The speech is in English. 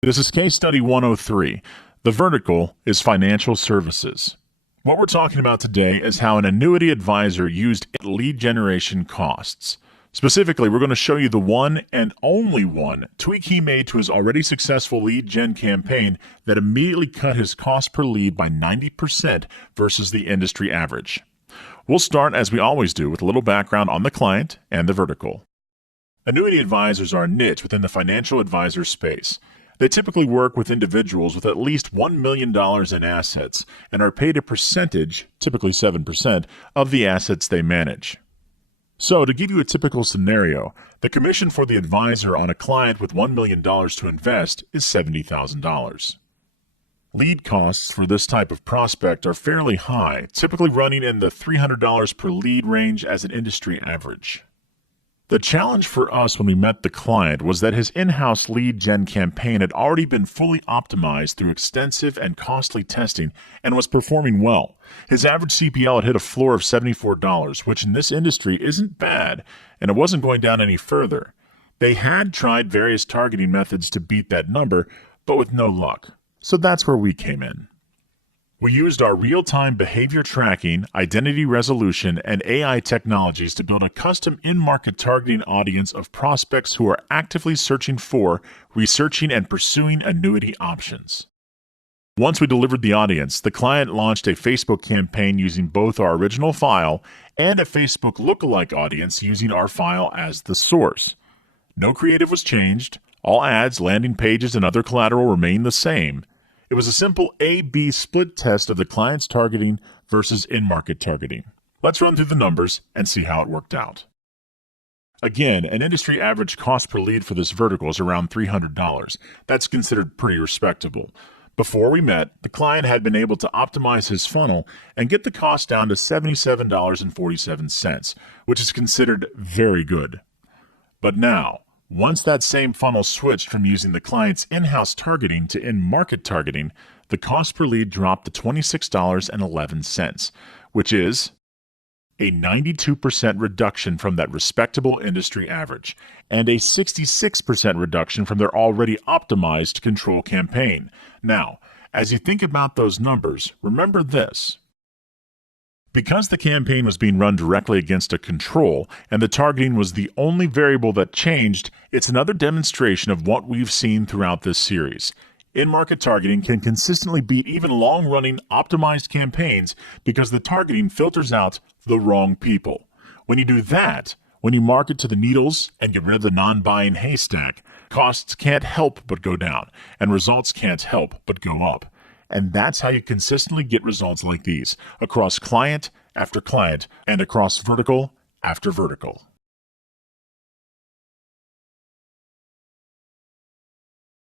This is case study 103. The vertical is financial services. What we're talking about today is how an annuity advisor used lead generation costs. Specifically, we're going to show you the one and only one tweak he made to his already successful lead gen campaign that immediately cut his cost per lead by 90% versus the industry average. We'll start, as we always do, with a little background on the client and the vertical. Annuity advisors are a niche within the financial advisor space. They typically work with individuals with at least $1 million in assets and are paid a percentage, typically 7%, of the assets they manage. So, to give you a typical scenario, the commission for the advisor on a client with $1 million to invest is $70,000. Lead costs for this type of prospect are fairly high, typically running in the $300 per lead range as an industry average. The challenge for us when we met the client was that his in-house lead gen campaign had already been fully optimized through extensive and costly testing and was performing well. His average CPL had hit a floor of $74, which in this industry isn't bad, and it wasn't going down any further. They had tried various targeting methods to beat that number, but with no luck. So that's where we came in. We used our real-time behavior tracking, identity resolution, and AI technologies to build a custom in-market targeting audience of prospects who are actively searching for, researching, and pursuing annuity options. Once we delivered the audience, the client launched a Facebook campaign using both our original file and a Facebook lookalike audience using our file as the source. No creative was changed. All ads, landing pages, and other collateral remained the same. It was a simple A-B split test of the client's targeting versus in-market targeting. Let's run through the numbers and see how it worked out. Again, an industry average cost per lead for this vertical is around $300. That's considered pretty respectable. Before we met, the client had been able to optimize his funnel and get the cost down to $77.47, which is considered very good. But now, once that same funnel switched from using the client's in-house targeting to in-market targeting, the cost per lead dropped to $26.11, which is a 92% reduction from that respectable industry average, and a 66% reduction from their already optimized control campaign. Now, as you think about those numbers, remember this. Because the campaign was being run directly against a control, and the targeting was the only variable that changed, it's another demonstration of what we've seen throughout this series. In-market targeting can consistently beat even long-running optimized campaigns because the targeting filters out the wrong people. When you do that, when you market to the needles and get rid of the non-buying haystack, costs can't help but go down, and results can't help but go up. And that's how you consistently get results like these, across client after client, and across vertical after vertical.